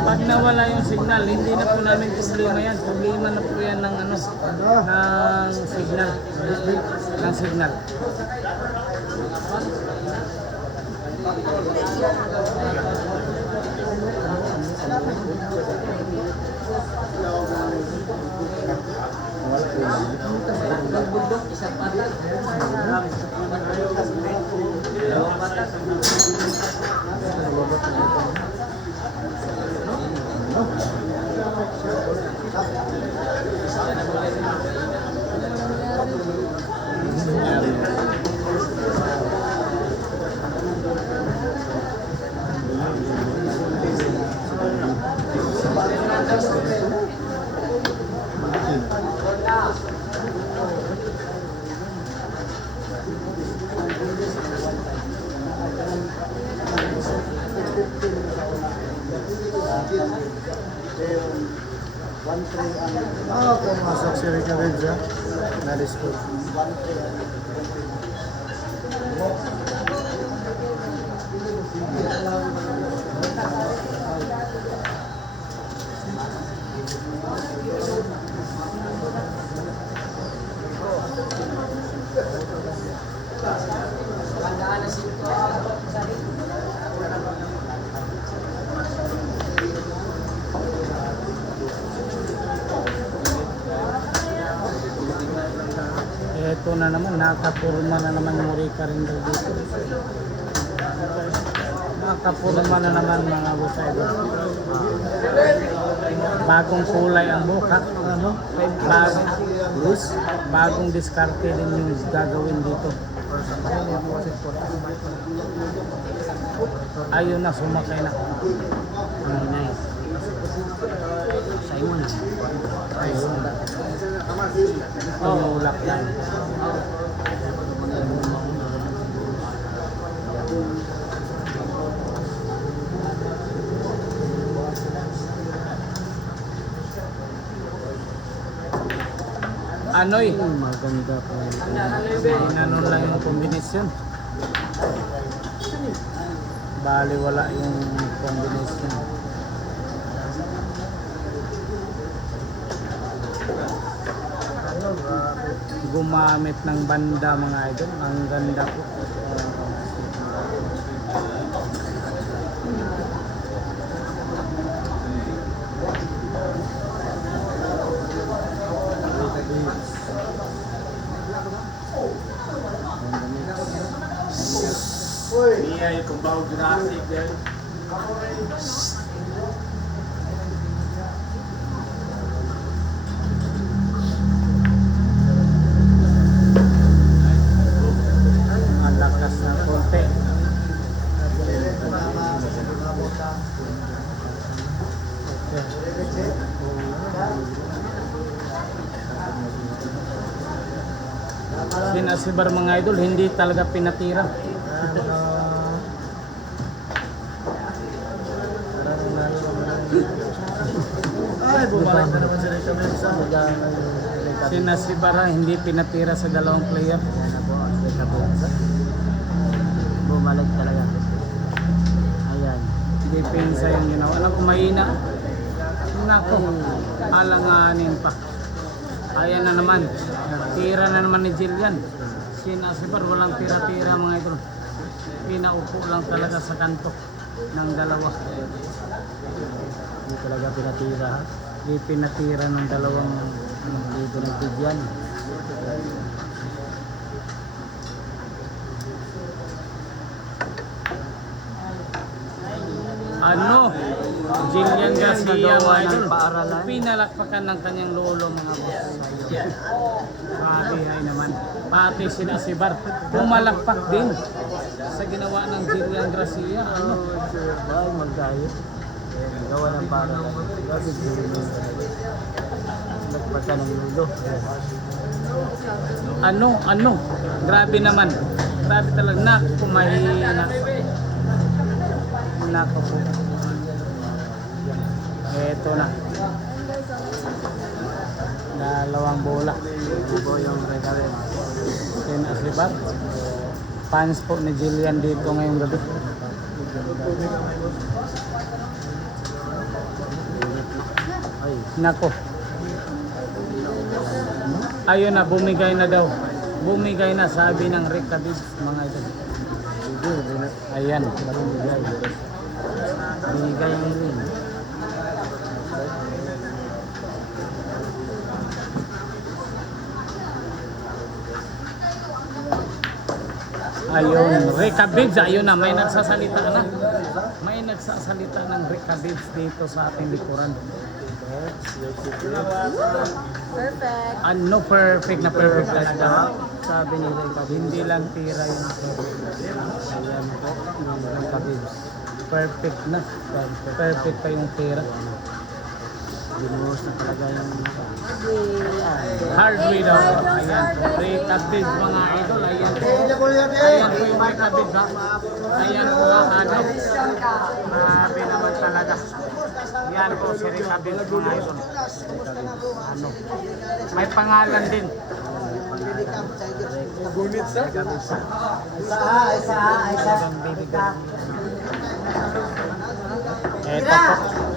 Pag nawala yung signal, hindi na po namin problema yan. Problema na po yan ng ano, ng signal. Ng signal. Pumasok si Rica Redza. Nalis ko. Ito na naman, nakapurma na naman yung Rica rin daw dito. Nakapurma na naman mga busaydo. Bagong kulay ang buka. Ano? Bagong diskarte din yung gagawin dito. Ayun na, sumakay na. Nice. Sa'yo mo na. Ayun. Tumulak lang. Anoy. Maganda po. Inanon lang yung kombinasyon. Bali wala yung kombinasyon. Gumamit ng banda mga idol. Ang ganda po. Iya, yung kumbang Jurassic yan. Ang lakas ng konti. Sinasibar mga idol, hindi talaga pinatira. Ay, bumalik na naman si Rica Redza. Sinasibara, hindi pinatira sa dalawang player. Bumalik talaga. Ayan. Depensa yung ginawa. Alam ko, mahina. Nako, alanganin pa. Ayan na naman. Tira na naman ni Jillian. Sinasibar, walang tira-tira mga idol. Pinaupo lang talaga sa kanto ng dalawa. Hindi talaga pinatira. Ha? Hindi pinatira ng dalawang Dito nagtigyan. ano? Jillian Garcia mga idol. Paaralan. Pinalakpakan ng kanyang lolo mga boss. Ay naman. Pati sinasibar. Pumalakpak din sa ginawa ng Jillian Garcia. Ano? Ay, magkayo. Gawa ng paaralan. Grabe, nagpagka ng lulo. Ano? Grabe naman. Grabe talaga. Naku, mahina. Naku po. Eto na. Dalawang bola. Ibo yung Recabed. Sin Asibar. Fans po ni Jillian dito ngayong gabi. Ay, Nako. Ayun na, bumigay na daw. Bumigay na, sabi ng Rick David, mga idol. Ayan. bigay. Bigay ang ring. Ayun, Rick David, ayun na, may nagsasalita na. May nagsasalita ng Rick David dito sa ating likuran. Perfect. Ano perfect na perfect talaga. Sabi ni Recabed. Hindi lang tira yung perfect. Ayan po, yung Recabed. Perfect na. Perfect pa yung tira. Binuhos na talaga yung Hardway daw. Ayan. Rick David, mga idol. Ayan. Ayan po yung Rick David. Ha? Ayan po ang ano. Grabe naman talaga. Yan po si Rick David, mga idol. Ano. May pangalan din. Ito po.